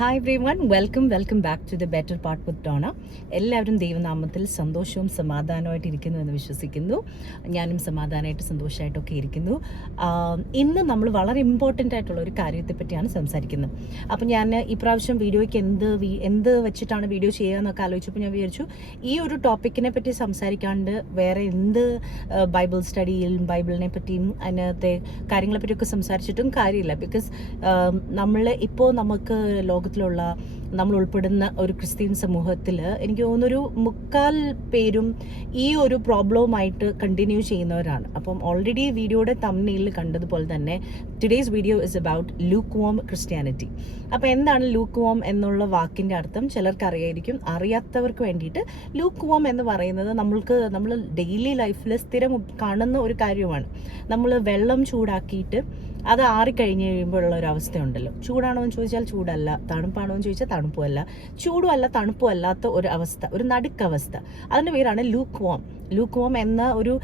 Hi everyone, welcome back to the better part with Donna. എല്ലാവരും ദൈവനാമത്തിൽ സന്തോഷവും സമാധാനമായിട്ട് ഇരിക്കുന്നു എന്ന് വിശ്വസിക്കുന്നു. ഞാനും സമാധാനമായിട്ട് സന്തോഷമായിട്ടൊക്കെ ഇരിക്കുന്നു. ഇന്ന് നമ്മൾ വളരെ ഇമ്പോർട്ടൻ്റ് ആയിട്ടുള്ള ഒരു കാര്യത്തെ പറ്റിയാണ് സംസാരിക്കുന്നത്. അപ്പം ഞാൻ ഈ പ്രാവശ്യം വീഡിയോയ്ക്ക് എന്ത് വെച്ചിട്ടാണ് വീഡിയോ ചെയ്യുക എന്നൊക്കെ ആലോചിച്ചപ്പോൾ ഞാൻ വിചാരിച്ചു ഈ ഒരു ടോപ്പിക്കിനെ പറ്റി സംസാരിക്കാണ്ട് വേറെ എന്ത് ബൈബിൾ സ്റ്റഡിയിലും ബൈബിളിനെ പറ്റിയും അതിനകത്തെ കാര്യങ്ങളെ പറ്റിയൊക്കെ സംസാരിച്ചിട്ടും കാര്യമില്ല. ബിക്കോസ് നമുക്ക് ലോകത്തിലുള്ള നമ്മൾ ഉൾപ്പെടുന്ന ഒരു ക്രിസ്ത്യൻ സമൂഹത്തിൽ എനിക്ക് തോന്നുന്നൊരു 3/4 പേരും ഈ ഒരു പ്രോബ്ലവുമായിട്ട് കണ്ടിന്യൂ ചെയ്യുന്നവരാണ്. അപ്പം ഓൾറെഡി വീഡിയോയുടെ തംബ്നെയിലിൽ കണ്ടതുപോലെ തന്നെ today's video is about lukewarm Christianity. അപ്പോൾ എന്താണ് ലൂക്ക് വോം എന്നുള്ള വാക്കിൻ്റെ അർത്ഥം ചിലർക്ക് അറിയായിരിക്കും. അറിയാത്തവർക്ക് വേണ്ടിയിട്ട് ലൂക്ക് വോം എന്ന് പറയുന്നത് നമ്മൾ ഡെയിലി ലൈഫിൽ സ്ഥിരം കാണുന്ന ഒരു കാര്യമാണ്. നമ്മൾ വെള്ളം ചൂടാക്കിയിട്ട് അത് ആറിക്കഴിഞ്ഞ് കഴിയുമ്പോഴുള്ള ഒരു അവസ്ഥയുണ്ടല്ലോ. ചൂടാണോ എന്ന് ചോദിച്ചാൽ ചൂടല്ല, തണുപ്പാണോ എന്ന് ചോദിച്ചാൽ തണുപ്പുമല്ല, ചൂടും അല്ല തണുപ്പും അല്ലാത്ത ഒരു അവസ്ഥ, ഒരു നടുക്കവസ്ഥ. അതിൻ്റെ പേരാണ് ലൂക്ക് വോം. ലൂക്ക് വോം എന്ന ഒരു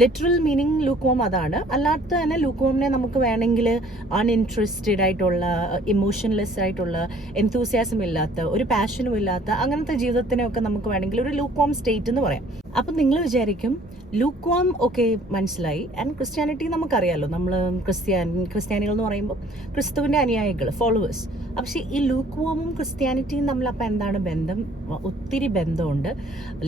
ലിറ്ററൽ മീനിങ് ലൂക്ക് വോം അതാണ്. അല്ലാത്ത തന്നെ ലൂക്ക് വോമിനെ നമുക്ക് വേണമെങ്കിൽ അൺഇൻട്രസ്റ്റഡ് ആയിട്ടുള്ള, ഇമോഷൻലെസ് ആയിട്ടുള്ള, എന്തൂസിയാസം ഇല്ലാത്ത, ഒരു പാഷനും ഇല്ലാത്ത അങ്ങനത്തെ ജീവിതത്തിനെയൊക്കെ നമുക്ക് വേണമെങ്കിൽ ഒരു ലൂക്ക് വോം സ്റ്റേറ്റ് എന്ന് പറയാം. അപ്പം നിങ്ങൾ വിചാരിക്കും ലൂക്ക് വോം ഒക്കെ മനസ്സിലായി, ആൻഡ് ക്രിസ്ത്യാനിറ്റി നമുക്കറിയാമല്ലോ. നമ്മൾ ക്രിസ്ത്യാനികൾ എന്ന് പറയുമ്പോൾ ക്രിസ്തുവിൻ്റെ അനുയായികൾ, ഫോളോവേഴ്സ്. പക്ഷേ ഈ ലൂക്ക് വോമും ക്രിസ്ത്യാനിറ്റിയും തമ്മിൽ അപ്പം എന്താണ് ബന്ധം? ഒത്തിരി ബന്ധമുണ്ട്.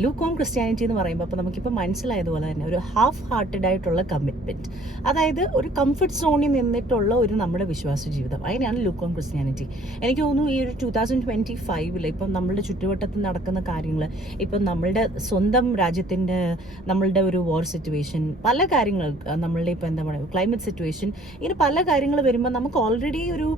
ലൂക്ക് വോം ക്രിസ്ത്യാനിറ്റി എന്ന് പറയുമ്പോൾ അപ്പോൾ നമുക്കിപ്പോൾ മനസ്സിലായതുപോലെ തന്നെ ഒരു ഹാഫ് ഹാർട്ടഡ് ആയിട്ടുള്ള കമ്മിറ്റ്മെൻറ്റ്, അതായത് ഒരു കംഫർട്ട് സോണിൽ നിന്നിട്ടുള്ള ഒരു നമ്മുടെ വിശ്വാസ ജീവിതം, അതിനാണ് ലൂക്ക് വോം ക്രിസ്ത്യാനിറ്റി. എനിക്ക് തോന്നുന്നു ഈ ഒരു 2025 ഇപ്പം നമ്മളുടെ ചുറ്റുവട്ടത്തിൽ നടക്കുന്ന കാര്യങ്ങൾ, ഇപ്പം നമ്മളുടെ സ്വന്തം രാജ്യത്തിൻ്റെ, നമ്മളുടെ ഒരു വാർ സിറ്റുവേഷൻ, പല കാര്യങ്ങൾ, നമ്മളുടെ ഇപ്പോൾ എന്താ പറയുക ക്ലൈമറ്റ് സിറ്റുവേഷൻ, ഇങ്ങനെ പല കാര്യങ്ങൾ വരുമ്പോൾ നമുക്ക് ഓൾറെഡി ഒരു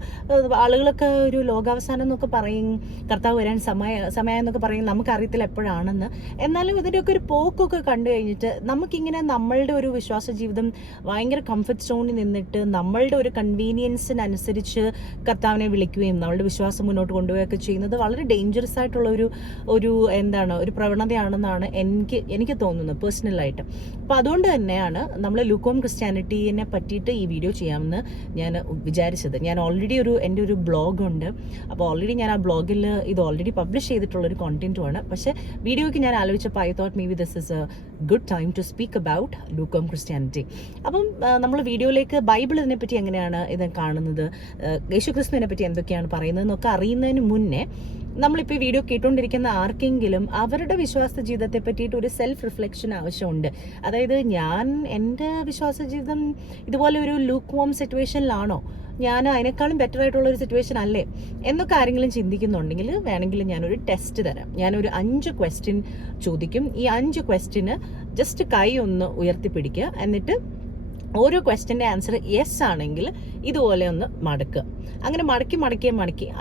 ആളുകളൊക്കെ ഒരു ലോകാവസാനം എന്നൊക്കെ പറയും, കർത്താവ് വരാൻ സമയം എന്നൊക്കെ പറയും. നമുക്കറിയത്തില്ല എപ്പോഴാണെന്ന്. എന്നാലും ഇതിൻ്റെയൊക്കെ ഒരു പോക്കൊക്കെ കണ്ടു കഴിഞ്ഞിട്ട് നമുക്കിങ്ങനെ നമ്മളുടെ ഒരു വിശ്വാസ ജീവിതം ഭയങ്കര കംഫർട്ട് സോണിൽ നിന്നിട്ട് നമ്മളുടെ ഒരു കൺവീനിയൻസിനനുസരിച്ച് കർത്താവിനെ വിളിക്കുകയും നമ്മളുടെ വിശ്വാസം മുന്നോട്ട് കൊണ്ടുപോവുകയൊക്കെ ചെയ്യുന്നത് വളരെ ഡേഞ്ചറസ് ആയിട്ടുള്ള ഒരു ഒരു പ്രവണതയാണെന്നാണ് എനിക്ക് തോന്നുന്നത് പേഴ്സണലായിട്ട്. അപ്പോൾ അതുകൊണ്ട് തന്നെയാണ് നമ്മൾ ലൂക്ക് വോം ക്രിസ്ത്യാനിറ്റീനെ പറ്റിയിട്ട് ഈ വീഡിയോ ചെയ്യാമെന്ന് ഞാൻ വിചാരിച്ചത്. ഞാൻ ഓൾറെഡി എൻ്റെ ഒരു ബ്ലോഗുണ്ട്. അപ്പോൾ ഓൾറെഡി ഞാൻ ആ ബ്ലോഗിൽ ഇത് ഓൾറെഡി പബ്ലിഷ് ചെയ്തിട്ടുള്ളൊരു കോണ്ടന്റുമാണ്. പക്ഷേ വീഡിയോയ്ക്ക് ഞാൻ ആലോചിച്ചപ്പോൾ I thought maybe this is a good time to speak about lukewarm Christianity. അപ്പം നമ്മൾ വീഡിയോയിലേക്ക് ബൈബിൾ ഇതിനെപ്പറ്റി എങ്ങനെയാണ് ഇത് കാണുന്നത്, യേശുക്രിസ്തുവിനെ പറ്റി എന്തൊക്കെയാണ് പറയുന്നതെന്നൊക്കെ അറിയുന്നതിന് മുന്നേ നമ്മളിപ്പോൾ ഈ വീഡിയോ കേട്ടുകൊണ്ടിരിക്കുന്ന ആർക്കെങ്കിലും അവരുടെ വിശ്വാസ ജീവിതത്തെ പറ്റിയിട്ട് ഒരു സെൽഫ് റിഫ്ലക്ഷൻ ആവശ്യമുണ്ട്. അതായത് എൻ്റെ വിശ്വാസ ജീവിതം ഇതുപോലെ ഒരു ലൂക്ക് വോം സിറ്റുവേഷനിലാണോ, ഞാൻ അതിനേക്കാളും ബെറ്റർ ആയിട്ടുള്ള ഒരു സിറ്റുവേഷൻ അല്ലേ എന്നൊക്കെ ആരെങ്കിലും ചിന്തിക്കുന്നുണ്ടെങ്കിൽ വേണമെങ്കിൽ ഞാനൊരു ടെസ്റ്റ് തരാം. ഞാനൊരു 5 ക്വസ്റ്റ്യൻ ചോദിക്കും. ഈ 5 ക്വസ്റ്റ്യന് ജസ്റ്റ് കൈ ഒന്ന് ഉയർത്തിപ്പിടിക്കുക. എന്നിട്ട് ഓരോ ക്വസ്റ്റ്യൻ്റെ ആൻസർ യെസ് ആണെങ്കിൽ ഇതുപോലെ ഒന്ന് മടക്കുക. അങ്ങനെ മടക്കി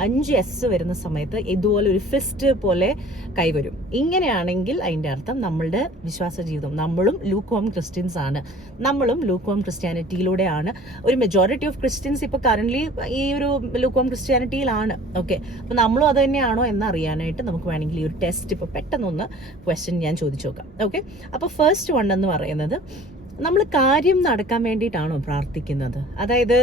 5 എസ് വരുന്ന സമയത്ത് ഇതുപോലെ ഒരു ഫിസ്റ്റ് പോലെ കൈവരും. ഇങ്ങനെയാണെങ്കിൽ അതിൻ്റെ അർത്ഥം നമ്മളുടെ വിശ്വാസ ജീവിതം, നമ്മളും ലൂക്ക് വോം ക്രിസ്ത്യൻസ് ആണ്, നമ്മളും ലൂക്ക് വോം ക്രിസ്ത്യാനിറ്റിയിലൂടെയാണ്. ഒരു മെജോറിറ്റി ഓഫ് ക്രിസ്ത്യൻസ് ഇപ്പോൾ കറൻ്റ്ലി ഈ ഒരു ലൂക്ക് വോം ക്രിസ്ത്യാനിറ്റിയിലാണ്. ഓക്കെ, അപ്പോൾ നമ്മളും അത് തന്നെയാണോ എന്ന് അറിയാനായിട്ട് നമുക്ക് വേണമെങ്കിൽ ഈ ഒരു ടെസ്റ്റ് ഇപ്പോൾ പെട്ടെന്നൊന്ന് ക്വസ്റ്റ്യൻ ഞാൻ ചോദിച്ചു നോക്കാം. ഓക്കെ, അപ്പോൾ ഫസ്റ്റ് വൺ എന്ന് പറയുന്നത്, നമ്മൾ കാര്യം നടക്കാൻ വേണ്ടിയിട്ടാണോ പ്രാർത്ഥിക്കുന്നത്? അതായത്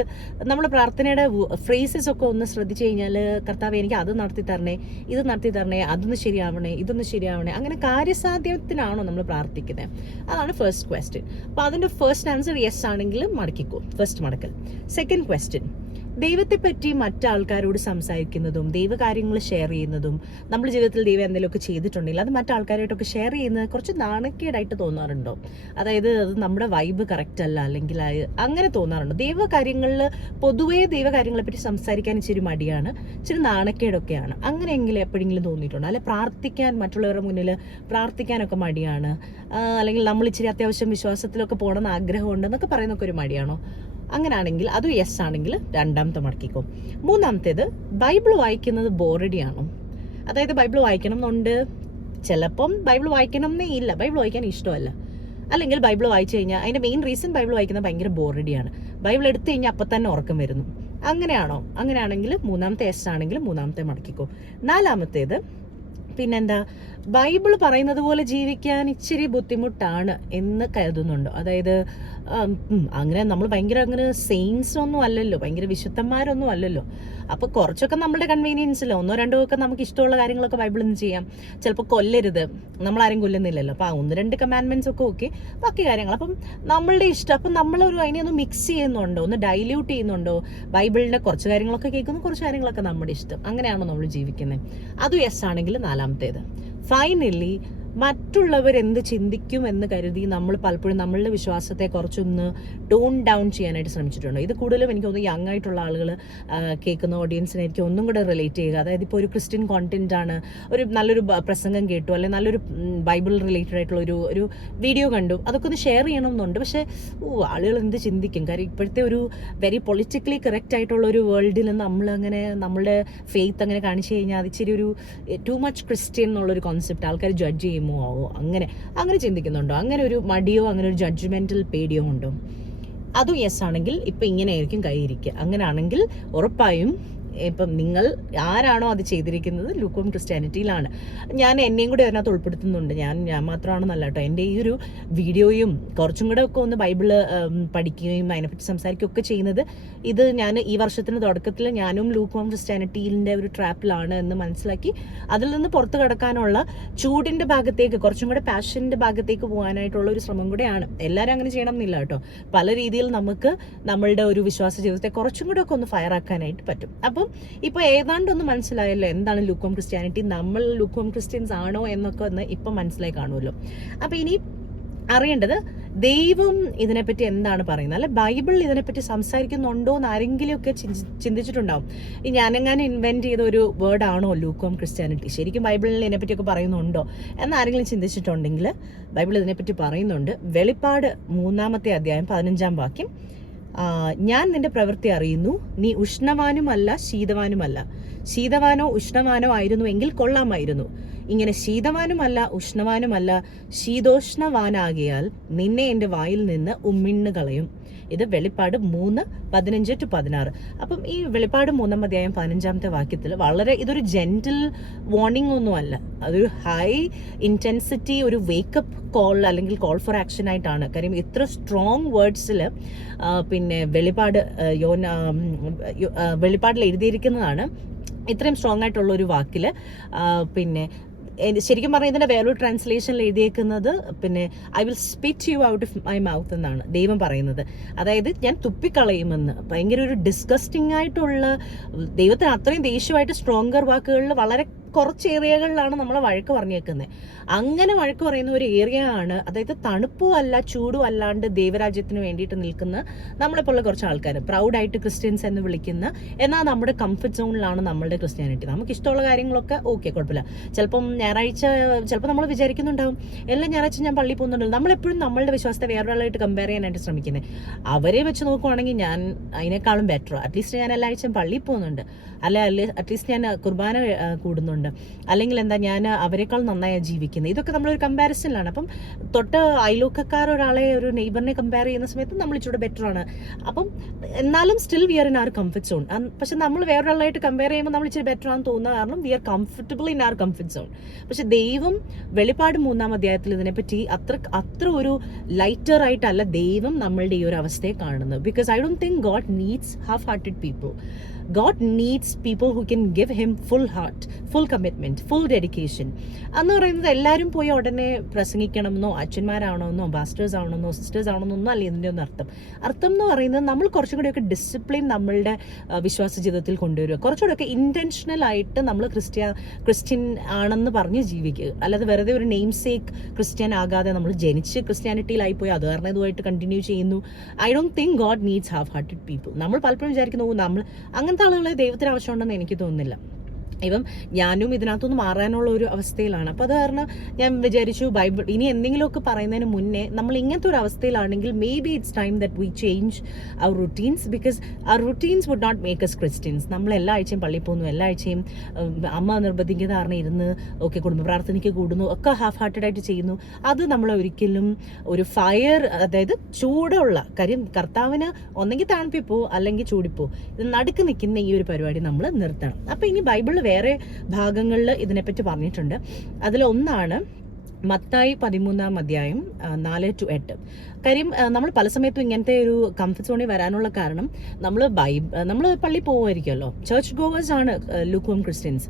നമ്മൾ പ്രാർത്ഥനയുടെ ഫ്രേസസ് ഒക്കെ ഒന്ന് ശ്രദ്ധിച്ചു കഴിഞ്ഞാൽ, കർത്താവ് എനിക്ക് അത് നടത്തി തരണേ, ഇത് നടത്തി തരണേ, അതൊന്ന് ശരിയാവണേ, ഇതൊന്ന് ശരിയാവണേ, അങ്ങനെ കാര്യസാധ്യത്തിനാണോ നമ്മൾ പ്രാർത്ഥിക്കുന്നത്? അതാണ് ഫസ്റ്റ് ക്വസ്റ്റ്യൻ. അപ്പോൾ അതിൻ്റെ ഫസ്റ്റ് ആൻസർ യെസ് ആണെങ്കിൽ മടക്കിക്കോ, ഫസ്റ്റ് മടക്കൽ. സെക്കൻഡ് ക്വസ്റ്റ്യൻ, ദൈവത്തെ പറ്റി മറ്റാൾക്കാരോട് സംസാരിക്കുന്നതും ദൈവകാര്യങ്ങൾ ഷെയർ ചെയ്യുന്നതും, നമ്മുടെ ജീവിതത്തിൽ ദൈവം എന്തെങ്കിലുമൊക്കെ ചെയ്തിട്ടുണ്ടെങ്കിൽ അത് മറ്റാൾക്കാരായിട്ടൊക്കെ ഷെയർ ചെയ്യുന്നത് കുറച്ച് നാണക്കേടായിട്ട് തോന്നാറുണ്ടോ? അതായത് അത് നമ്മുടെ വൈബ് കറക്റ്റ് അല്ല, അല്ലെങ്കിൽ അങ്ങനെ തോന്നാറുണ്ടോ? പൊതുവേ ദൈവകാര്യങ്ങളെ പറ്റി സംസാരിക്കാൻ ഇച്ചിരി മടിയാണ്, ഇച്ചിരി നാണക്കേടൊക്കെയാണ്. അങ്ങനെയെങ്കിലും എപ്പോഴെങ്കിലും തോന്നിയിട്ടുണ്ടോ? അല്ലെ പ്രാർത്ഥിക്കാൻ, മറ്റുള്ളവരുടെ മുന്നിൽ പ്രാർത്ഥിക്കാനൊക്കെ മടിയാണ്, അല്ലെങ്കിൽ നമ്മൾ ഇച്ചിരി അത്യാവശ്യം വിശ്വാസത്തിലൊക്കെ പോകണമെന്ന് ആഗ്രഹമുണ്ടെന്നൊക്കെ പറയുന്നൊക്കെ ഒരു മടിയാണോ? അങ്ങനെയാണെങ്കിൽ അത് യെസ് ആണെങ്കിൽ രണ്ടാമത്തെ മടക്കിക്കോ. മൂന്നാമത്തേത്, ബൈബിൾ വായിക്കുന്നത് ബോറടിയാണോ? അതായത് ബൈബിൾ വായിക്കണം എന്നുണ്ട്, ചിലപ്പം ബൈബിൾ വായിക്കണം എന്നേ ഇല്ല, ബൈബിൾ വായിക്കാൻ ഇഷ്ടമല്ല, അല്ലെങ്കിൽ ബൈബിൾ വായിച്ചു കഴിഞ്ഞാൽ അതിൻ്റെ മെയിൻ റീസൺ ബൈബിൾ വായിക്കുന്നത് ഭയങ്കര ബോറടിയാണ്, ബൈബിൾ എടുത്തു കഴിഞ്ഞാൽ അപ്പം തന്നെ ഉറക്കം വരുന്നു, അങ്ങനെയാണോ? അങ്ങനെയാണെങ്കിൽ മൂന്നാമത്തെ യെസ് ആണെങ്കിൽ മൂന്നാമത്തെ മടക്കിക്കോ. നാലാമത്തേത്, പിന്നെന്താ, ബൈബിൾ പറയുന്നത് പോലെ ജീവിക്കാൻ ഇച്ചിരി ബുദ്ധിമുട്ടാണ് എന്ന് കരുതുന്നുണ്ടോ? അതായത് അങ്ങനെ നമ്മൾ ഭയങ്കര അങ്ങനെ സെയിൻസ് ഒന്നും അല്ലല്ലോ, ഭയങ്കര വിശുദ്ധന്മാരൊന്നും അല്ലല്ലോ. അപ്പോൾ കുറച്ചൊക്കെ നമ്മുടെ കൺവീനിയൻസിൽ ഒന്നോ രണ്ടോ ഒക്കെ നമുക്ക് ഇഷ്ടമുള്ള കാര്യങ്ങളൊക്കെ ബൈബിളിൽ നിന്ന് ചെയ്യാം. ചിലപ്പോൾ കൊല്ലരുത്, നമ്മളാരും കൊല്ലുന്നില്ലല്ലോ, അപ്പോൾ 1-2 കമാൻഡ്മെന്റ്സ് ഒക്കെ ഓക്കെ, ബാക്കി കാര്യങ്ങൾ അപ്പം നമ്മളുടെ ഇഷ്ടം. അപ്പം നമ്മളൊരു അതിനെ ഒന്ന് മിക്സ് ചെയ്യുന്നുണ്ടോ, ഒന്ന് ഡൈല്യൂട്ട് ചെയ്യുന്നുണ്ടോ, ബൈബിളിൻ്റെ കുറച്ച് കാര്യങ്ങളൊക്കെ കേൾക്കുന്നു, കുറച്ച് കാര്യങ്ങളൊക്കെ നമ്മുടെ ഇഷ്ടം, അങ്ങനെയാണോ നമ്മൾ ജീവിക്കുന്നത്? അത് യെസ് ആണെങ്കിൽ 4-ാമത്തേത്. ഫൈനലി മറ്റുള്ളവർ എന്ത് ചിന്തിക്കും എന്ന് കരുതി നമ്മൾ പലപ്പോഴും നമ്മളുടെ വിശ്വാസത്തെ കുറച്ചൊന്ന് ടോൺ ഡൗൺ ചെയ്യാനായിട്ട് ശ്രമിച്ചിട്ടുണ്ട്. ഇത് കൂടുതലും എനിക്ക് തോന്നുന്നു യങ് ആയിട്ടുള്ള ആളുകൾ കേൾക്കുന്ന ഓഡിയൻസിനെ എനിക്ക് ഒന്നും കൂടെ റിലേറ്റ് ചെയ്യുക. അതായത് ഇപ്പോൾ ഒരു ക്രിസ്ത്യൻ കോണ്ടന്റ് ആണ്, ഒരു നല്ലൊരു പ്രസംഗം കേട്ടു, അല്ലെങ്കിൽ നല്ലൊരു ബൈബിൾ റിലേറ്റഡ് ആയിട്ടുള്ള ഒരു വീഡിയോ കണ്ടു, അതൊക്കെ ഒന്ന് ഷെയർ ചെയ്യണമെന്നുണ്ട്. പക്ഷേ ആളുകൾ എന്ത് ചിന്തിക്കും? കാര്യം ഇപ്പോഴത്തെ ഒരു വെരി പൊളിറ്റിക്കലി കറക്റ്റ് ആയിട്ടുള്ള ഒരു വേൾഡിൽ നമ്മളങ്ങനെ നമ്മളുടെ ഫെയ്ത്ത് അങ്ങനെ കാണിച്ചു കഴിഞ്ഞാൽ അത് ഇച്ചിരി ഒരു ടു മച്ച് ക്രിസ്ത്യൻ എന്നുള്ളൊരു കോൺസെപ്റ്റ് ആൾക്കാർ ജഡ്ജ് ചെയ്യുമോ, അങ്ങനെ ചിന്തിക്കുന്നുണ്ടോ? അങ്ങനെ ഒരു മടിയോ അങ്ങനെ ഒരു ജഡ്ജ്മെന്റൽ പേടിയോ ഉണ്ടോ? അതും യെസ് ആണെങ്കിൽ ഇപ്പം ഇങ്ങനെയായിരിക്കും കൈയിരിക്കുക. അങ്ങനെയാണെങ്കിൽ ഉറപ്പായും ഇപ്പം നിങ്ങൾ ആരാണോ അത് ചെയ്തിരിക്കുന്നത് ലൂക്കോം ക്രിസ്ത്യാനിറ്റിയിലാണ്. ഞാൻ എന്നെയും കൂടി അതിനകത്ത് ഉൾപ്പെടുത്തുന്നുണ്ട്. ഞാൻ മാത്രമാണെന്നല്ല കേട്ടോ. എൻ്റെ ഈ ഒരു വീഡിയോയും കുറച്ചും കൂടെ ഒക്കെ ഒന്ന് ബൈബിള് പഠിക്കുകയും അതിനെപ്പറ്റി സംസാരിക്കുകയൊക്കെ ചെയ്യുന്നത് ഇത് ഞാൻ ഈ വർഷത്തിന് തുടക്കത്തിൽ ഞാനും ലൂക്കോം ക്രിസ്ത്യാനിറ്റിയിൻ്റെ ഒരു ട്രാപ്പിലാണ് എന്ന് മനസ്സിലാക്കി അതിൽ നിന്ന് പുറത്ത് കടക്കാനുള്ള ചൂടിൻ്റെ ഭാഗത്തേക്ക് കുറച്ചും കൂടെ പാഷൻ്റെ ഭാഗത്തേക്ക് പോകാനായിട്ടുള്ള ഒരു ശ്രമം കൂടെയാണ്. എല്ലാവരും അങ്ങനെ ചെയ്യണം എന്നില്ല കേട്ടോ. പല രീതിയിൽ നമുക്ക് നമ്മളുടെ ഒരു വിശ്വാസ ജീവിതത്തെ കുറച്ചും കൂടെ ഒക്കെ ഒന്ന് ഫയർ ആക്കാനായിട്ട് പറ്റും. അപ്പം ഇപ്പൊ ഏതാണ്ടൊന്ന് മനസ്സിലായല്ലോ എന്താണ് ലൂക്കോം ക്രിസ്ത്യാനിറ്റി, നമ്മൾ ലൂക്കോം ക്രിസ്ത്യൻസ് ആണോ എന്നൊക്കെ ഒന്ന് ഇപ്പം മനസ്സിലായി കാണുമല്ലോ. അപ്പൊ ഇനി അറിയേണ്ടത് ദൈവം ഇതിനെപ്പറ്റി എന്താണ് പറയുന്നത്, അല്ലെ ബൈബിൾ ഇതിനെപ്പറ്റി സംസാരിക്കുന്നുണ്ടോ എന്ന് ആരെങ്കിലും ഒക്കെ ചിന്തിച്ചിട്ടുണ്ടാവും. ഈ ഞാനെങ്ങാനും ഇൻവെന്റ് ചെയ്ത ഒരു വേർഡാണോ ലൂക്കോം ക്രിസ്ത്യാനിറ്റി, ശരിക്കും ബൈബിളിൽ ഇതിനെപ്പറ്റിയൊക്കെ പറയുന്നുണ്ടോ എന്ന് ആരെങ്കിലും ചിന്തിച്ചിട്ടുണ്ടെങ്കിൽ ബൈബിൾ ഇതിനെപ്പറ്റി പറയുന്നുണ്ട്. വെളിപ്പാട് 3-ാമത്തെ അധ്യായം 15-ാം വാക്യം, ഞാൻ നിന്റെ പ്രവൃത്തി അറിയുന്നു, നീ ഉഷ്ണവാനുമല്ല ശീതവാനുമല്ല. ശീതവാനോ ഉഷ്ണവാനോ ആയിരുന്നുവെങ്കിൽ കൊള്ളാമായിരുന്നു. ഇങ്ങനെ ശീതവാനുമല്ല ഉഷ്ണവാനുമല്ല ശീതോഷ്ണവാനാകിയാൽ നിന്നെ എൻ്റെ വായിൽ നിന്ന് ഉമ്മിണ്ണ് കളയും. ഇത് വെളിപ്പാട് 3:15-16. അപ്പം ഈ വെളിപ്പാട് 3-ാം അധ്യായം 15-ാമത്തെ വാക്യത്തിൽ വളരെ ഇതൊരു ജെന്റിൽ വാർണിംഗ് ഒന്നുമല്ല, അതൊരു ഹൈ ഇന്റൻസിറ്റി ഒരു വേക്കപ്പ് കോൾ അല്ലെങ്കിൽ കോൾ ഫോർ ആക്ഷൻ ആയിട്ടാണ്. കാര്യം ഇത്ര സ്ട്രോങ് വേർഡ്സിൽ പിന്നെ വെളിപ്പാടിൽ എഴുതിയിരിക്കുന്നതാണ്. ഇത്രയും സ്ട്രോങ് ആയിട്ടുള്ള ഒരു വാക്കിൽ പിന്നെ ശരിക്കും പറഞ്ഞാൽ ഇതിന്റെ വേറൊരു ട്രാൻസ്ലേഷനിൽ എഴുതിയേക്കുന്നത് പിന്നെ I will spit you out of my mouth എന്നാണ് ദൈവം പറയുന്നത്. അതായത് ഞാൻ തുപ്പിക്കളയുമെന്ന്. ഭയങ്കര ഒരു ഡിസ്ഗസ്റ്റിംഗ് ആയിട്ടുള്ള, ദൈവത്തിന് അത്രയും ദേഷ്യമായിട്ട് സ്ട്രോങ്കർ വാക്കുകളിൽ വളരെ കുറച്ച് ഏരിയകളിലാണ് നമ്മളെ വഴക്ക് പറഞ്ഞേക്കുന്നത്. അങ്ങനെ വഴക്ക് പറയുന്ന ഒരു ഏരിയ ആണ്, അതായത് തണുപ്പും അല്ല ചൂടും അല്ലാണ്ട് ദൈവരാജ്യത്തിന് വേണ്ടിയിട്ട് നിൽക്കുന്ന നമ്മളെപ്പോലുള്ള കുറച്ച് ആൾക്കാർ, പ്രൗഡായിട്ട് ക്രിസ്ത്യൻസ് എന്ന് വിളിക്കുന്ന, എന്നാൽ നമ്മുടെ കംഫർട്ട് സോണിലാണ് നമ്മളുടെ ക്രിസ്ത്യാനിറ്റി. നമുക്ക് ഇഷ്ടമുള്ള കാര്യങ്ങളൊക്കെ ഓക്കെ, കുഴപ്പമില്ല. ചിലപ്പം ഞായറാഴ്ച ചിലപ്പോൾ നമ്മൾ വിചാരിക്കുന്നുണ്ടാവും എല്ലാ ഞായറാഴ്ച ഞാൻ പള്ളിയിൽ പോകുന്നുണ്ടല്ലോ. നമ്മളെപ്പോഴും നമ്മളുടെ വിശ്വാസത്തെ വേറൊരാളായിട്ട് കമ്പയർ ചെയ്യാനായിട്ട് ശ്രമിക്കുന്നത്. അവരെ വെച്ച് നോക്കുവാണെങ്കിൽ ഞാൻ അതിനേക്കാളും ബെറ്റർ, അറ്റ്ലീസ്റ്റ് ഞാൻ എല്ലാ ആഴ്ചയും പള്ളിയിൽ പോകുന്നുണ്ട്, അല്ലെ അറ്റ്ലീസ്റ്റ് ഞാൻ കുർബാന കൂടുന്നുണ്ട്, അല്ലെങ്കിൽ എന്താ ഞാൻ അവരെക്കാൾ നന്നായി ജീവിക്കുന്നത്. ഇതൊക്കെ നമ്മളൊരു കമ്പാരിസണിലാണ്. അപ്പം തൊട്ട് അയൽവക്കക്കാരൊരാളെ ഒരു നെയ്ബറിനെ കമ്പയർ ചെയ്യുന്ന സമയത്ത് നമ്മൾ ഇച്ചിരി ബെറ്റർ ആണ്. അപ്പം എന്നാലും still we are in our comfort zone. പക്ഷെ നമ്മൾ വേറൊരാളായിട്ട് കമ്പയർ ചെയ്യുമ്പോൾ നമ്മൾ ഇച്ചിരി ബെറ്റർ ആണെന്ന് തോന്നുന്ന കാരണം we are comfortable in our comfort zone. പക്ഷെ ദൈവം വെളിപ്പാട് 3-ാം അധ്യായത്തിൽ ഇതിനെപ്പറ്റി അത്ര ഒരു ലൈറ്റർ ആയിട്ടല്ല ദൈവം നമ്മളുടെ ഈ ഒരു അവസ്ഥയെ കാണുന്നത്. Because I don't think God needs half hearted people. God needs people who can give him full heart, full commitment, full dedication. എന്ന് പറയുന്നത് എല്ലാവരും പോയി ഉടനെ പ്രസംഗിക്കണമെന്നോ അച്ഛന്മാരാവണമെന്നോ പാസ്റ്റേഴ്സ് ആവണമെന്നോ സിസ്റ്റേഴ്സ് ആവണമെന്നോ അല്ല ഇതിൻ്റെ ഒന്നും അർത്ഥം എന്ന് പറയുന്നത് നമ്മൾ കുറച്ചും കൂടെയൊക്കെ ഡിസിപ്ലിൻ നമ്മളുടെ വിശ്വാസ ജീവിതത്തിൽ കൊണ്ടുവരിക, കുറച്ചുകൂടെയൊക്കെ ഇൻറ്റൻഷണൽ ആയിട്ട് നമ്മൾ ക്രിസ്ത്യൻ ആണെന്ന് പറഞ്ഞ് ജീവിക്കുക. അല്ലാതെ വെറുതെ ഒരു നെയിം സേക്ക് ക്രിസ്ത്യൻ ആകാതെ നമ്മൾ ജനിച്ച് ക്രിസ്ത്യാനിറ്റിയിലായി പോയി അത് കാരണം ഇതുമായിട്ട് കണ്ടിന്യൂ ചെയ്യുന്നു. I don't think God needs half hearted people. നമ്മൾ പലപ്പോഴും വിചാരിക്കുന്നു നമ്മൾ അങ്ങനത്തെ ആളുകളെ ദൈവത്തിന് ആവശ്യമുണ്ടെന്ന് എനിക്ക് തോന്നുന്നില്ല. ഇപ്പം ഞാനും ഇതിനകത്തുനിന്ന് മാറാനുള്ള ഒരു അവസ്ഥയിലാണ്. അപ്പോൾ അത് കാരണം ഞാൻ വിചാരിച്ചു ബൈബിൾ ഇനി എന്തെങ്കിലുമൊക്കെ പറയുന്നതിന് മുന്നേ നമ്മൾ ഇങ്ങനത്തെ ഒരു അവസ്ഥയിലാണെങ്കിൽ may be it's time that we change our routines, because our routines would not make us Christians. നമ്മൾ എല്ലാ ആഴ്ചയും പള്ളിയിൽ പോകുന്നു, എല്ലാ ആഴ്ചയും അമ്മ നിർബന്ധിക്കുന്ന കാരണം ഇരുന്ന് ഓക്കെ കുടുംബ പ്രാർത്ഥനയ്ക്ക് കൂടുന്നു, ഒക്കെ ഹാഫ് ഹാർട്ടഡ് ആയിട്ട് ചെയ്യുന്നു. അത് നമ്മളെ ഒരിക്കലും ഒരു ഫയർ, അതായത് ചൂടുള്ള കാര്യം കർത്താവിന് ഒന്നെങ്കിൽ തണുപ്പിപ്പോ അല്ലെങ്കിൽ ചൂടിപ്പോ, ഇത് നടുക്ക് നിൽക്കുന്ന ഈ ഒരു പരിപാടി നമ്മൾ നിർത്തണം. അപ്പോൾ ഇനി ബൈബിളിൽ വേറെ ഭാഗങ്ങളിൽ ഇതിനെപ്പറ്റി പറഞ്ഞിട്ടുണ്ട്. അതിലൊന്നാണ് മത്തായി 13 4-8. കാര്യം നമ്മൾ പല സമയത്തും ഇങ്ങനത്തെ ഒരു കംഫർട്ട് സോണിൽ വരാനുള്ള കാരണം നമ്മൾ പള്ളി പോകുമായിരിക്കുമല്ലോ. ചർച്ച് ഗോവേഴ്സ് ആണ് ലൂക്ക്വാം ക്രിസ്ത്യൻസ്.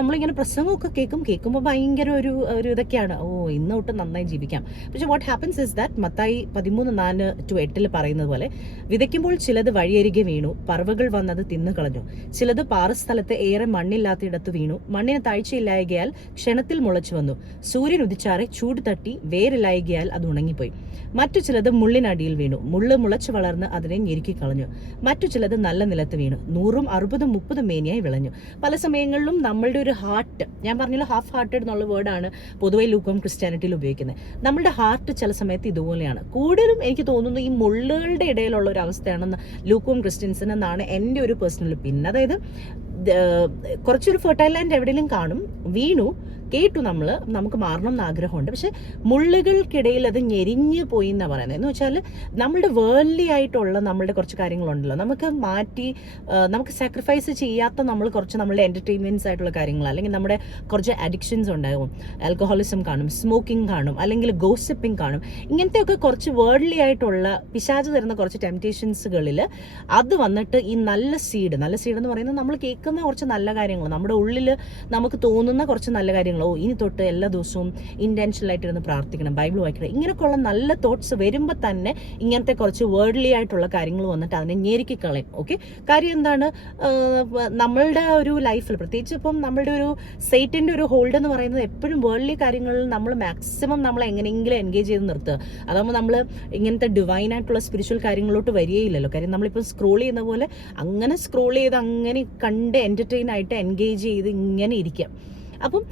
നമ്മളിങ്ങനെ പ്രസംഗമൊക്കെ കേൾക്കുമ്പോൾ ഭയങ്കര ഒരു ഇതൊക്കെയാണ്, ഇന്ന് തൊട്ട് നന്നായി ജീവിക്കാം. പക്ഷെ what happens is that Mathai 13:4-8 പറയുന്നത് പോലെ, വിതയ്ക്കുമ്പോൾ ചിലത് വഴിയരികെ വീണു, പറവകൾ വന്നത് തിന്നു കളഞ്ഞു. ചിലത് പാറസ്ഥലത്ത് ഏറെ മണ്ണില്ലാത്തയിടത്ത് വീണു, മണ്ണിന് താഴ്ചയില്ലായകയാൽ ക്ഷണത്തിൽ മുളച്ചു വന്നു. സൂര്യൻ ഉദിച്ചാറെ ചൂട് തട്ടി വേരില്ലായകയാൽ അത് ഉണങ്ങിപ്പോയി. മറ്റു ചിലത് മുള്ളിനടിയിൽ വീണു, മുള്ള് മുളച്ചു വളർന്ന് അതിനെ ഞെരുക്കി കളഞ്ഞു. മറ്റു ചിലത് നല്ല നിലത്ത് വീണു, 100, 60, 30 മേനിയായി വിളഞ്ഞു. പല സമയങ്ങളിലും നമ്മളുടെ ഒരു ഹാർട്ട്, ഞാൻ പറഞ്ഞല്ലോ ഹാഫ് ഹാർട്ടഡ് എന്നുള്ള വേർഡാണ് പൊതുവെ ലൂക്ക്വാം ക്രിസ്ത്യാനിറ്റിയിൽ ഉപയോഗിക്കുന്നത്. നമ്മളുടെ ഹാർട്ട് ചില സമയത്ത് ഇതുപോലെയാണ്. കൂടുതലും എനിക്ക് തോന്നുന്നു ഈ മുള്ളുകളുടെ ഇടയിലുള്ള ഒരു അവസ്ഥയാണെന്ന് ലൂക്ക്വാം ക്രിസ്ത്യൻസിന് എന്നാണ് എൻ്റെ ഒരു പേഴ്സണൽ ഒപ്പീനിയൻ. അതായത് കുറച്ചൊരു ഫെർട്ടൈൽ ലാൻഡ് എവിടെയെങ്കിലും കാണും, വീണു കേട്ടു, നമുക്ക് മാറണം എന്ന് ആഗ്രഹമുണ്ട്, പക്ഷെ മുള്ളുകൾക്കിടയിൽ അത് ഞെരിഞ്ഞ് പോയി എന്നാണ് പറയുന്നത്. എന്ന് വെച്ചാൽ നമ്മളുടെ വേൾഡ്ലി ആയിട്ടുള്ള നമ്മളുടെ കുറച്ച് കാര്യങ്ങളുണ്ടല്ലോ, നമുക്ക് മാറ്റി നമുക്ക് സാക്രിഫൈസ് ചെയ്യാത്ത കുറച്ച് നമ്മളുടെ എൻ്റർടൈൻമെൻറ്റ്സ് ആയിട്ടുള്ള കാര്യങ്ങൾ, അല്ലെങ്കിൽ നമ്മുടെ കുറച്ച് അഡിക്ഷൻസ് ഉണ്ടാകും. ആൽക്കഹോളിസം കാണും, സ്മോക്കിംഗ് കാണും, അല്ലെങ്കിൽ ഗോസിപ്പിംഗ് കാണും. ഇങ്ങനത്തെയൊക്കെ കുറച്ച് വേൾഡ്ലി ആയിട്ടുള്ള പിശാച് തരുന്ന കുറച്ച് ടെംപ്റ്റേഷൻസുകളിൽ അത് വന്നിട്ട് ഈ നല്ല സീഡ് എന്ന് പറയുന്നത് നമ്മൾ കേൾക്കുന്ന കുറച്ച് നല്ല കാര്യങ്ങൾ, നമ്മുടെ ഉള്ളിൽ നമുക്ക് തോന്നുന്ന കുറച്ച് നല്ല കാര്യങ്ങൾ, ഇനി തൊട്ട് എല്ലാ ദിവസവും ഇൻറ്റൻഷനലായിട്ടിരുന്ന് പ്രാർത്ഥിക്കണം, ബൈബിൾ വായിക്കണം, ഇങ്ങനെയൊക്കെയുള്ള നല്ല തോട്ട്സ് വരുമ്പോൾ തന്നെ ഇങ്ങനത്തെ കുറച്ച് വേർഡ്ലി ആയിട്ടുള്ള കാര്യങ്ങൾ വന്നിട്ട് അതിനെ ഞെരുക്കി കളയും. ഓക്കെ, കാര്യം എന്താണ്, നമ്മളുടെ ഒരു ലൈഫിൽ പ്രത്യേകിച്ച് ഇപ്പം നമ്മളുടെ ഒരു സൈറ്റിൻ്റെ ഒരു ഹോൾഡ് എന്ന് പറയുന്നത് എപ്പോഴും വേർഡ്ലി കാര്യങ്ങളിൽ നമ്മൾ മാക്സിമം നമ്മൾ എങ്ങനെയെങ്കിലും എൻഗേജ് ചെയ്ത് നിർത്തുക. അതാകുമ്പോൾ നമ്മൾ ഇങ്ങനത്തെ ഡിവൈൻ ആയിട്ടുള്ള സ്പിരിച്വൽ കാര്യങ്ങളിലോട്ട് വരികയില്ലല്ലോ. കാര്യം നമ്മളിപ്പോൾ സ്ക്രോൾ ചെയ്യുന്ന പോലെ അങ്ങനെ സ്ക്രോൾ ചെയ്ത് അങ്ങനെ കണ്ട് എൻ്റർടൈൻ ആയിട്ട് എൻഗേജ് ചെയ്ത് ഇങ്ങനെ ഇരിക്കാം. അപ്പം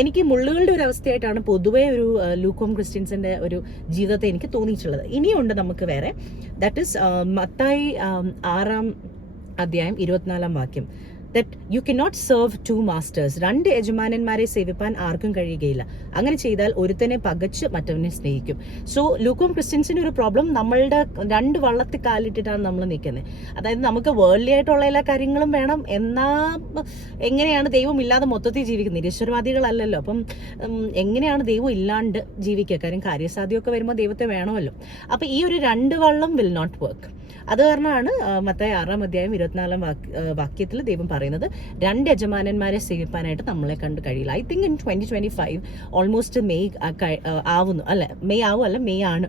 എനിക്ക് മുള്ളുകളുടെ ഒരു അവസ്ഥയായിട്ടാണ് പൊതുവേ ഒരു ലൂക്ക്വാം ക്രിസ്ത്യൻസിൻ്റെ ഒരു ജീവിതത്തെ എനിക്ക് തോന്നിയിട്ടുള്ളത്. ഇനിയുണ്ട് നമുക്ക് വേറെ, that is Mathai 6:24. that you cannot serve two masters. 2 യജമാനന്മാരെ സേവിപ്പാൻ ആർക്കും കഴിയുകയില്ല. അങ്ങനെ ചെയ്താൽ ഒരുത്തനെ പകച്ച് മറ്റവനെ സ്നേഹിക്കും. സോ ലൂക്ക്വാം ക്രിസ്ത്യൻസിന് ഒരു പ്രോബ്ലം, നമ്മളുടെ 2 വള്ളത്തിൽ കാലിട്ടിട്ടാണ് നമ്മൾ നിൽക്കുന്നത്. അതായത് നമുക്ക് വേൾഡ്ലി ആയിട്ടുള്ള എല്ലാ കാര്യങ്ങളും വേണം, എങ്ങനെയാണ് ദൈവം ഇല്ലാതെ മൊത്തത്തിൽ ജീവിക്കുന്നത്? നിരീശ്വരവാദികളല്ലല്ലോ. അപ്പം എങ്ങനെയാണ് ദൈവം ഇല്ലാണ്ട് ജീവിക്കുക? കാര്യം കാര്യസാധ്യമൊക്കെ വരുമ്പോൾ ദൈവത്തെ വേണമല്ലോ. അപ്പം ഈ ഒരു 2 വള്ളം വിൽ നോട്ട് വർക്ക്. അത് കാരണമാണ് മത്തായി 6:24 ദൈവം പറയുന്നത് 2 യജമാനന്മാരെ സേവിപ്പാനായിട്ട് നമ്മളെ കണ്ട് കഴിയില്ല. I think in 2025 almost May ആവുന്നു, മെയ് ആണ്.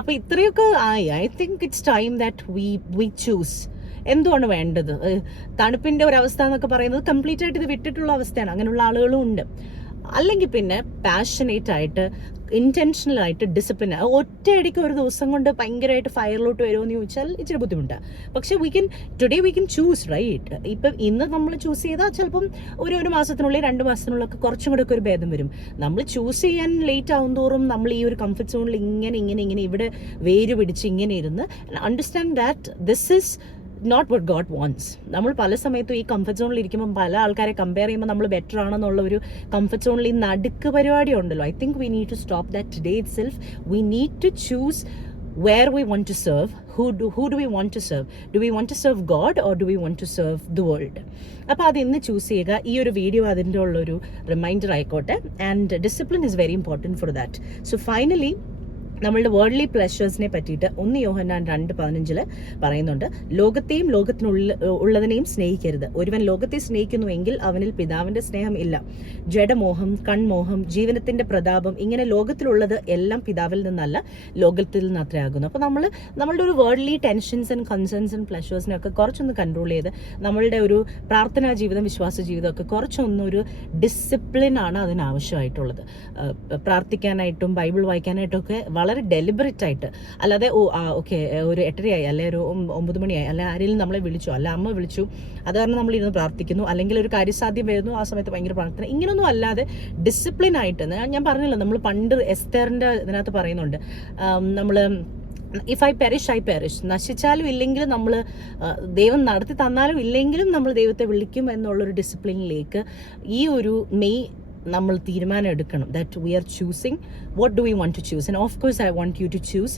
അപ്പോൾ ഇത്രയൊക്കെ ആയി. I think it's time that we choose എന്തുവാണ് വേണ്ടത്. തണുപ്പിൻ്റെ ഒരവസ്ഥ എന്നൊക്കെ പറയുന്നത് കംപ്ലീറ്റ് ആയിട്ട് ഇത് വിട്ടിട്ടുള്ള അവസ്ഥയാണ്. അങ്ങനെയുള്ള ആളുകളും ഉണ്ട്. അല്ലെങ്കിൽ പിന്നെ പാഷനേറ്റ് ആയിട്ട് ഇൻറ്റൻഷണൽ ആയിട്ട് ഡിസിപ്ലിൻ, ഒറ്റയടിക്ക് ഒരു ദിവസം കൊണ്ട് ഭയങ്കരമായിട്ട് ഫയറിലോട്ട് വരുമോ എന്ന് ചോദിച്ചാൽ ഇച്ചിരി ബുദ്ധിമുട്ടാണ്. പക്ഷേ today we can choose, right? ഇപ്പം ഇന്ന് നമ്മൾ ചൂസ് ചെയ്താൽ ചിലപ്പം ഒരു മാസത്തിനുള്ളിൽ 2 മാസത്തിനുള്ളിലൊക്കെ കുറച്ചും കൂടെ ഒക്കെ ഒരു ഭേദം വരും. നമ്മൾ ചൂസ് ചെയ്യാൻ ലേറ്റ് ആവും തോറും നമ്മൾ ഈ ഒരു കംഫർട്ട് സോണിൽ ഇങ്ങനെ ഇവിടെ വേര് പിടിച്ച് ഇങ്ങനെ ഇരുന്ന് understand that this is not what God wants. നമ്മൾ പല സമയത്തും ഈ കംഫർട്ട് സോണിൽ ഇരിക്കുമ്പോൾ പല ആൾക്കാരെ കമ്പയർ ചെയ്യുമ്പോൾ നമ്മൾ ബെറ്റർ ആണെന്നുള്ള ഒരു കംഫർട്ട് സോണിൽ ഈ നടുക്ക് പരിപാടി ഉണ്ടല്ലോ. I think we need to stop that today itself. We need to choose where we want to serve. Who do we want to serve? Do we want to serve God or do we want to serve the world? അപ്പോൾ അത് ഇന്ന് choose ചെയ്യുക. ഈ ഒരു video അതിൻ്റെ ഉള്ളൊരു reminder ആയിക്കോട്ടെ. And discipline is very important for that. So finally നമ്മളുടെ വേൾഡ്ലി പ്ലഷേഴ്സിനെ പറ്റിയിട്ട് 1 യോഹന്നാൻ 2:15 പറയുന്നുണ്ട്, ലോകത്തെയും ലോകത്തിനുള്ളതിനെയും സ്നേഹിക്കരുത്. ഒരുവൻ ലോകത്തെ സ്നേഹിക്കുന്നുവെങ്കിൽ അവനിൽ പിതാവിൻ്റെ സ്നേഹം ഇല്ല. ജഡമോഹം, കൺമോഹം, ജീവനത്തിൻ്റെ പ്രതാപം, ഇങ്ങനെ ലോകത്തിലുള്ളത് എല്ലാം പിതാവിൽ നിന്നല്ല, ലോകത്തിൽ നിന്ന് അത്രേ ആകുന്നു. അപ്പോൾ നമ്മളുടെ ഒരു worldly tensions and concerns and പ്ലഷേഴ്സിനൊക്കെ കുറച്ചൊന്ന് കൺട്രോൾ ചെയ്ത് നമ്മളുടെ ഒരു പ്രാർത്ഥനാ ജീവിതം, വിശ്വാസ ജീവിതമൊക്കെ കുറച്ചൊന്നൊരു ഡിസിപ്ലിനാണ് അതിനാവശ്യമായിട്ടുള്ളത്. പ്രാർത്ഥിക്കാനായിട്ടും ബൈബിൾ വായിക്കാനായിട്ടും ഒക്കെ വളരെ ഡെലിബറേറ്റ് ആയിട്ട്, അല്ലാതെ ഓക്കെ ഒരു 8:30 അല്ലെ ഒരു 9 മണിയായി, അല്ലെ ആരെങ്കിലും നമ്മളെ വിളിച്ചു, അല്ല അമ്മ വിളിച്ചു, അത് കാരണം നമ്മളിരുന്ന് പ്രാർത്ഥിക്കുന്നു, അല്ലെങ്കിൽ ഒരു കാര്യസാധ്യം വരുന്നു, ആ സമയത്ത് ഭയങ്കര പ്രാർത്ഥന, ഇങ്ങനൊന്നും അല്ലാതെ ഡിസിപ്ലിൻ ആയിട്ട്. ഞാൻ പറഞ്ഞല്ലോ, നമ്മൾ പണ്ട് എസ്തേറിൻ്റെ ഇതിനകത്ത് പറയുന്നുണ്ട്, നമ്മൾ ഇഫ് ഐ പെരിഷ്, നശിച്ചാലും ഇല്ലെങ്കിലും നമ്മൾ ദൈവം നടത്തി തന്നാലും ഇല്ലെങ്കിലും നമ്മൾ ദൈവത്തെ വിളിക്കും എന്നുള്ളൊരു ഡിസിപ്ലിനിലേക്ക് ഈ ഒരു മെയ് നമ്മൾ തീരുമാനം എടുക്കണം. That we are choosing what do we want to choose. And of course I want you to choose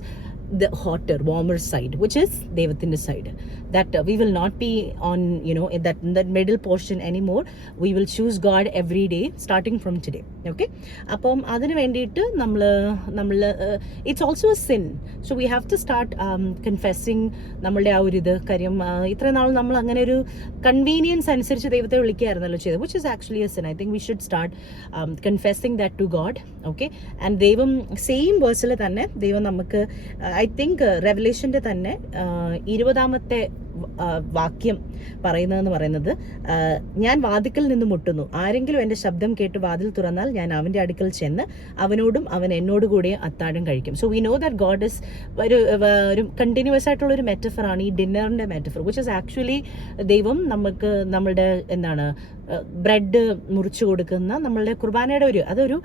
the hotter, warmer side, which is ദൈവത്തിൻ്റെ side. that we will not be on, in that middle portion anymore. We will choose God every day starting from today. Okay, അപ്പം അതിന് വേണ്ടിയിട്ട് നമ്മൾ it's also a sin. So we have to start confessing നമ്മളുടെ ആ ഒരു ഇത് കാര്യം. ഇത്രയും നാൾ നമ്മൾ അങ്ങനെ ഒരു കൺവീനിയൻസ് അനുസരിച്ച് ദൈവത്തെ വിളിക്കുകയായിരുന്നല്ലോ ചെയ്തത്, which is actually a sin. I think we should start confessing that to God. Okay, and ദൈവം സെയിം വേഴ്സിൽ തന്നെ ദൈവം നമുക്ക് ഐ തിങ്ക് റെവലേഷൻ്റെ തന്നെ 20-ാമത്തെ വാക്യം പറയുന്നത് ഞാൻ വാതിക്കൽ നിന്ന് മുട്ടുന്നു, ആരെങ്കിലും എൻ്റെ ശബ്ദം കേട്ട് വാതിൽ തുറന്നാൽ ഞാൻ അവൻ്റെ അടുക്കൽ ചെന്ന് അവനോടും അവൻ എന്നോട് കൂടെ അത്താഴം കഴിക്കും. So we know that God is ഒരു കണ്ടിന്യൂസ് ആയിട്ടുള്ളൊരു മെറ്റഫറാണ് ഈ ഡിന്നറിൻ്റെ മെറ്റഫർ, വിച്ച് ഇസ് ആക്ച്വലി ദൈവം നമുക്ക് നമ്മളുടെ ബ്രെഡ് മുറിച്ചു കൊടുക്കുന്ന നമ്മളുടെ കുർബാനയുടെ അതൊരു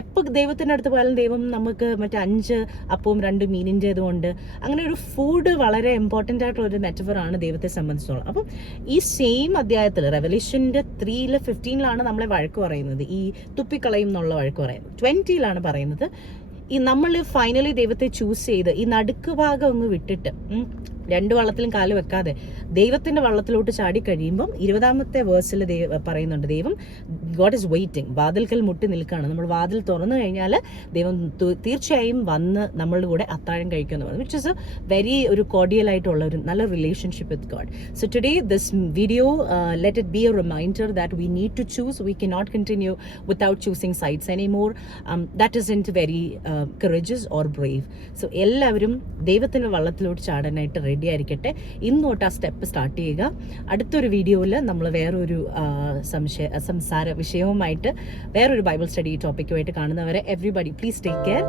എപ്പോൾ ദൈവത്തിൻ്റെ അടുത്ത് പോയാലും ദൈവം നമുക്ക് 5 അപ്പവും 2 മീനിൻ്റേതുകൊണ്ട് അങ്ങനെ ഒരു ഫുഡ് വളരെ ഇമ്പോർട്ടൻ്റ് ആയിട്ടുള്ളൊരു മെറ്റഫറാണ് ദൈവത്തെ സംബന്ധിച്ചോളം. അപ്പം ഈ സെയിം അധ്യായത്തിൽ റെവലേഷൻ്റെ 3:15 നമ്മളെ വഴക്ക് പറയുന്നത്, ഈ തുപ്പിക്കളയും എന്നുള്ള വഴക്ക് പറയുന്നത്. 20 പറയുന്നത് ഈ നമ്മൾ ഫൈനലി ദൈവത്തെ ചൂസ് ചെയ്ത് ഈ നടുക്ക് ഭാഗം ഒന്ന് വിട്ടിട്ട് 2 വള്ളത്തിലും കാല് വെക്കാതെ ദൈവത്തിൻ്റെ വള്ളത്തിലോട്ട് ചാടി കഴിയുമ്പം 20-ാമത്തെ വേഴ്സിൽ പറയുന്നുണ്ട് ദൈവം ഗോഡ് ഇസ് വെയിറ്റിംഗ്, വാതിൽക്കൽ മുട്ടി നിൽക്കുകയാണ്. നമ്മൾ വാതിൽ തുറന്നു കഴിഞ്ഞാൽ ദൈവം തീർച്ചയായും വന്ന് നമ്മളുടെ കൂടെ അത്താഴം കഴിക്കുമെന്ന് പറഞ്ഞു, വിച്ച് ഇസ് എ വെരി ഒരു കോർഡിയൽ ആയിട്ടുള്ള ഒരു നല്ല relationship with God. So today this video let it be a reminder that we need to choose. We can not continue without choosing sides anymore. That is it very courageous or brave. So എല്ലാവരും ദൈവത്തിൻ്റെ വള്ളത്തിലോട്ട് ചാടാനായിട്ട് ready ആയിരിക്കട്ടെ. ഇന്നോട്ട് ആ step start ചെയ്യുക. അടുത്തൊരു വീഡിയോയിൽ നമ്മൾ വേറൊരു സംസാര വിഷയവുമായിട്ട് വേറൊരു ബൈബിൾ സ്റ്റഡി ടോപ്പിക്കുമായിട്ട് കാണുന്നവരെ എവ്രിബഡി പ്ലീസ് ടേക്ക് കെയർ.